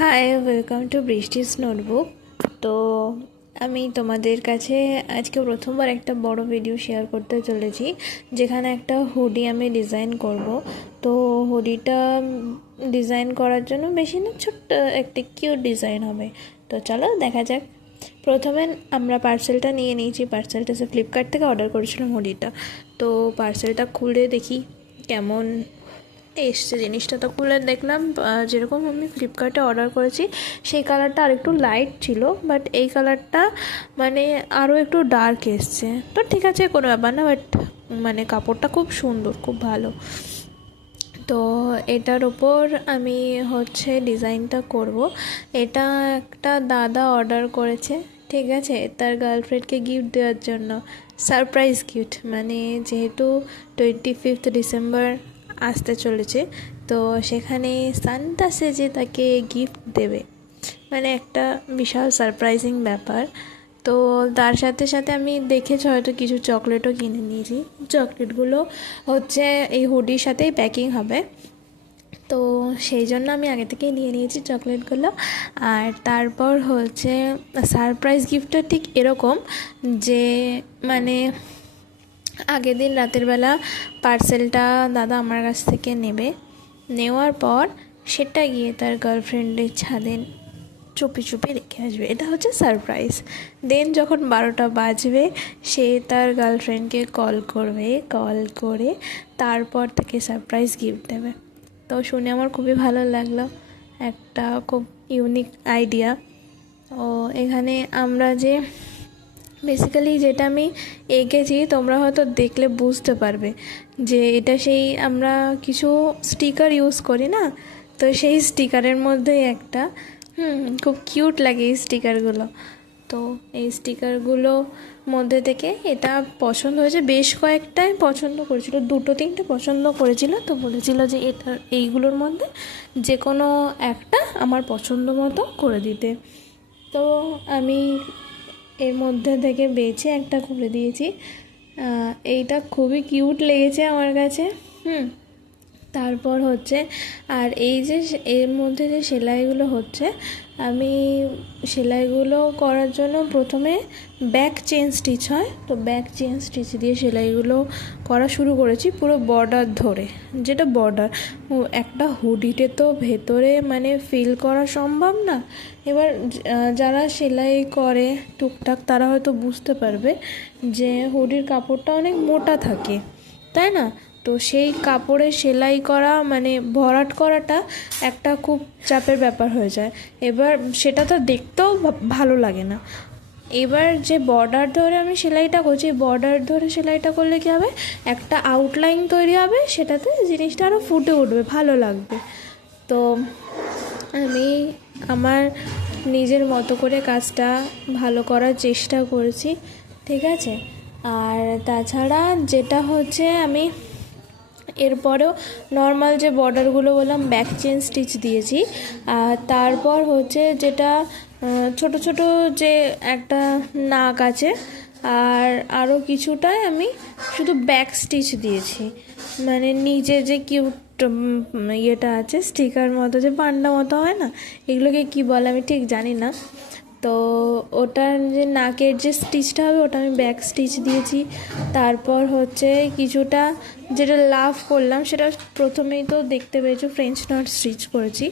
High, welcome to বৃষ্টিস notebook. তো আমি তোমাদের কাছে আজকে প্রথমবার একটা বড় ভিডিও শেয়ার করতে চলেছি, যেখানে একটা হুডি আমি ডিজাইন করব। তো হুডিটা ডিজাইন করার জন্য বেশি না, ছোট্ট একটা কিউট ডিজাইন হবে। তো চলো দেখা যাক। প্রথমে আমরা পার্সেলটা নিয়ে নিয়েছি। পার্সেলটা ফ্লিপকার্ট থেকে অর্ডার করেছিলাম হুডিটা। তো পার্সেলটা খুলে দেখি কেমন এসছে। জিনিসটা তো খুলে দেখলাম যেরকম আমি ফ্লিপকার্টে অর্ডার করেছি সেই কালারটা আর একটু লাইট ছিল, বাট এই কালারটা মানে আরও একটু ডার্ক এসছে। তো ঠিক আছে, কোনো ব্যাপার না, বাট মানে কাপড়টা খুব সুন্দর, খুব ভালো। তো এটার ওপর আমি ডিজাইনটা করব। এটা একটা দাদা অর্ডার করেছে, ঠিক আছে, তার গার্লফ্রেন্ডকে গিফট দেওয়ার জন্য। সারপ্রাইজ গিফট, মানে যেহেতু 25 ডিসেম্বর আসতে চলেছে, তো সেখানে সান্তা সেজে তাকে গিফট দেবে, মানে একটা বিশাল সারপ্রাইজিং ব্যাপার। তো তার সাথে সাথে আমি দেখেছি হয়তো কিছু চকলেটও কিনে নিয়েছি। চকলেটগুলো এই হুডির সাথেই প্যাকিং হবে, তো সেই জন্য আমি আগে থেকেই নিয়ে নিয়েছি চকলেটগুলো। আর তারপর সারপ্রাইজ গিফটটা ঠিক এরকম যে মানে আগের দিন রাতের বেলা পার্সেলটা দাদা আমার কাছ থেকে নেওয়ার পর সেটা গিয়ে তার গার্লফ্রেন্ডের ছাদে চুপি চুপি রেখে আসবে। এটা হচ্ছে সারপ্রাইজ। দেন যখন 12টা বাজবে, সে তার গার্লফ্রেন্ডকে কল করে তারপর তাকে সারপ্রাইজ গিফট দেবে। তো শুনে আমার খুবই ভালো লাগলো, একটা খুব ইউনিক আইডিয়া। ও এখানে আমরা বেসিক্যালি যেটা আমি এঁকেছি, তোমরা হয়তো দেখলে বুঝতে পারবে যে এটা আমরা কিছু স্টিকার ইউজ করি না, তো সেই স্টিকারের মধ্যেই একটা খুব কিউট লাগে এই স্টিকারগুলো। তো এই স্টিকারগুলো মধ্যে থেকে এটা পছন্দ হয়েছে। বেশ কয়েকটাই পছন্দ করেছিল, 2-3টে পছন্দ করেছিল। তো বলেছিল যে এইগুলোর মধ্যে যে কোনো একটা আমার পছন্দ মতো করে দিতে। তো আমি এর মধ্যে থেকে বেছে একটা করে দিয়েছি। এইটা খুবই কিউট লেগেছে আমার কাছে। তারপর আর এর মধ্যে যে সেলাইগুলো আমি সেলাইগুলো করার জন্য প্রথমে ব্যাক চেন স্টিচ হয়, তো ব্যাক চেন স্টিচ দিয়ে সেলাইগুলো করা শুরু করেছি পুরো বর্ডার ধরে। যেটা বর্ডার একটা হুডিতে তো ভেতরে মানে ফিল করা সম্ভব না। এবার যারা সেলাই করে টুকটাক তারা হয়তো বুঝতে পারবে যে হুডির কাপড়টা অনেক মোটা থাকে, তাই না? তো সেই কাপড়ে সেলাই করা মানে ভরাট করাটা একটা খুব চাপের ব্যাপার হয়ে যায়। এবার সেটা তো দেখতেও ভালো লাগে না। এবার যে বর্ডার ধরে আমি সেলাইটা করছি, বর্ডার ধরে সেলাইটা করলে কী হবে, একটা আউটলাইন তৈরি হবে, সেটাতে জিনিসটা আরও ফুটে উঠবে, ভালো লাগবে। তো আমি আমার নিজের মতো করে কাজটা ভালো করার চেষ্টা করেছি, ঠিক আছে। আর তাছাড়া যেটা আমি এরপরেও নর্মাল যে বর্ডারগুলো বললাম ব্যাক চেন স্টিচ দিয়েছি। আর তারপর যেটা ছোট ছোট যে একটা নাক আছে, আর আরও কিছুটায় আমি শুধু ব্যাক স্টিচ দিয়েছি। মানে নিচে যে কিউট ইয়েটা আছে স্টিকার মতো, যে পান্ডা মতো হয় না, এগুলোকে কি বলে আমি ঠিক জানি না। তো ওটার যে নাকের যে স্টিচটা হবে ওটা আমি ব্যাক স্টিচ দিয়েছি। তারপর কিছুটা যেটা লাভ করলাম সেটা প্রথমেই তো দেখতে পেয়েছো, ফ্রেঞ্চ নট স্টিচ করেছি,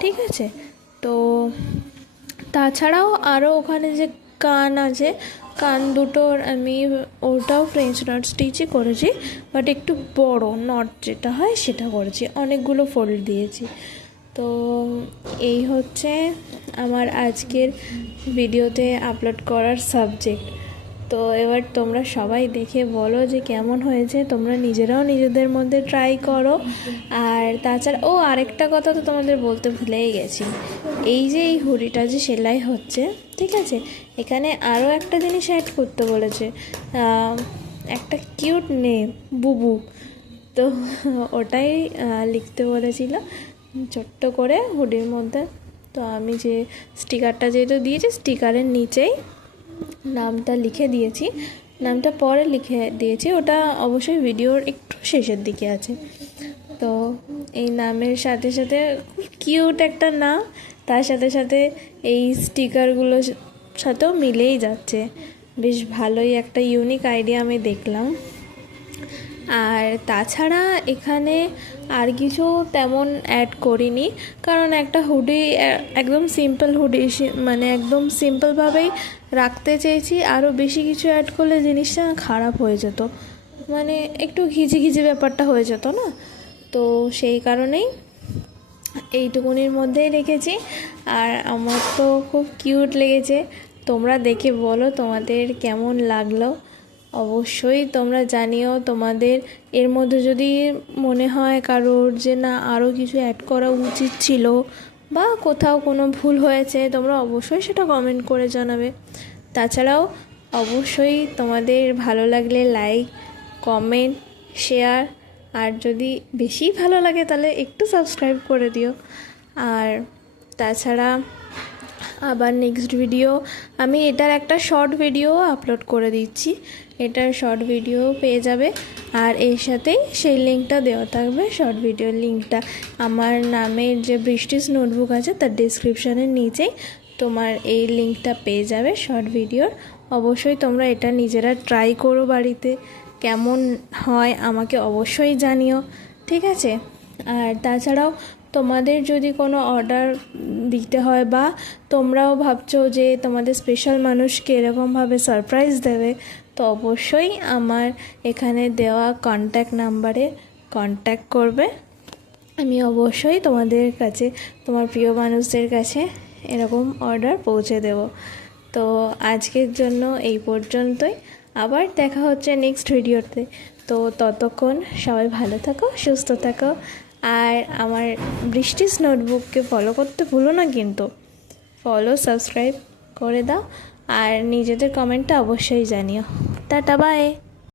ঠিক আছে। তো তাছাড়াও আরও ওখানে যে কান আছে, কান দুটোর আমি ওটাও ফ্রেঞ্চ নট স্টিচই করেছি, বাট একটু বড় নট যেটা হয় সেটা করেছি, অনেকগুলো ফোল্ড দিয়েছি। তো এই আমার আজকের ভিডিওতে আপলোড করার সাবজেক্ট। তো এবার তোমরা সবাই দেখে বলো যে কেমন হয়েছে। তোমরা নিজেরাও নিজেদের মধ্যে ট্রাই করো। আর তাছাড়া আরেকটা কথা তো তোমাদের বলতে ভুলেই গেছি, এই হুডিটা যে সেলাই হচ্ছে, ঠিক আছে, এখানে আরও একটা জিনিস অ্যাড করতে বলেছে, একটা কিউট নেম, বুবু। তো ওটাই লিখতে বলেছিল ছোট্ট করে হুডির মধ্যে। তো আমি যে স্টিকারটা যেহেতু দিয়েছি, স্টিকারের নিচেই নামটা লিখে দিয়েছি, নামটা পরে লিখে দিয়েছি, ওটা অবশ্যই ভিডিওর একটু শেষের দিকে আছে। তো এই নামের সাথে সাথে খুব কিউট একটা নাম, তার সাথে সাথে এই স্টিকারগুলোর সাথেও মিলেই যাচ্ছে। বেশ ভালোই একটা ইউনিক আইডিয়া আমি দেখলাম। আর তাছাড়া এখানে আর কিছু তেমন অ্যাড করিনি, কারণ একটা হুডি একদম সিম্পল হুডি, মানে একদম সিম্পলভাবেই রাখতে চেয়েছি। আরও বেশি কিছু অ্যাড করলে জিনিসটা খারাপ হয়ে যেত, মানে একটু ঘিজি ঘিজি ব্যাপারটা হয়ে যেত না। তো সেই কারণেই এইটুকুনির মধ্যেই রেখেছি। আর আমার তো খুব কিউট লেগেছে। তোমরা দেখে বলো তোমাদের কেমন লাগলো, অবশ্যই তোমরা জানিও। তোমাদের এর মধ্যে যদি মনে হয় কারোর যে না আরও কিছু অ্যাড করা উচিত ছিল বা কোথাও কোনো ভুল হয়েছে, তোমরা অবশ্যই সেটা কমেন্ট করে জানাবে। তাছাড়াও অবশ্যই তোমাদের ভালো লাগলে লাইক, কমেন্ট, শেয়ার, আর যদি বেশি ভালো লাগে তাহলে একটু সাবস্ক্রাইব করে দিও। আর তাছাড়া আবার নেক্সট ভিডিও আমি এটার একটা শর্ট ভিডিও আপলোড করে দিচ্ছি, এটার শর্ট ভিডিও পেয়ে যাবে। আর এর সাথেই সেই লিঙ্কটা দেওয়া থাকবে, শর্ট ভিডিওর লিঙ্কটা আমার নামের যে বৃষ্টিস নোটবুক আছে তার ডিসক্রিপশানের নিচেই তোমার এই লিঙ্কটা পেয়ে যাবে শর্ট ভিডিওর। অবশ্যই তোমরা এটা নিজেরা ট্রাই করো বাড়িতে, কেমন হয় আমাকে অবশ্যই জানিও, ঠিক আছে? আর তাছাড়াও তোমাদের যদি কোনো অর্ডার দিতে হয় বা তোমরাও ভাবছো যে তোমাদের স্পেশাল মানুষকে এরকমভাবে সারপ্রাইজ দেবে, তো অবশ্যই আমার এখানে দেওয়া কন্ট্যাক্ট নাম্বারে কন্ট্যাক্ট করবে। আমি অবশ্যই তোমাদের কাছে, তোমার প্রিয় মানুষদের কাছে এরকম অর্ডার পৌঁছে দেব। তো আজকের জন্য এই পর্যন্তই, আবার দেখা হচ্ছে নেক্সট ভিডিওতে। তো ততক্ষণ সবাই ভালো থাকো, সুস্থ থাকো। আর আমার বৃষ্টিস নোটবুককে ফলো করতে ভুলো না কিন্তু, ফলো সাবস্ক্রাইব করে দাও। আর নিজেদের কমেন্টটা অবশ্যই জানিও। Tata, by.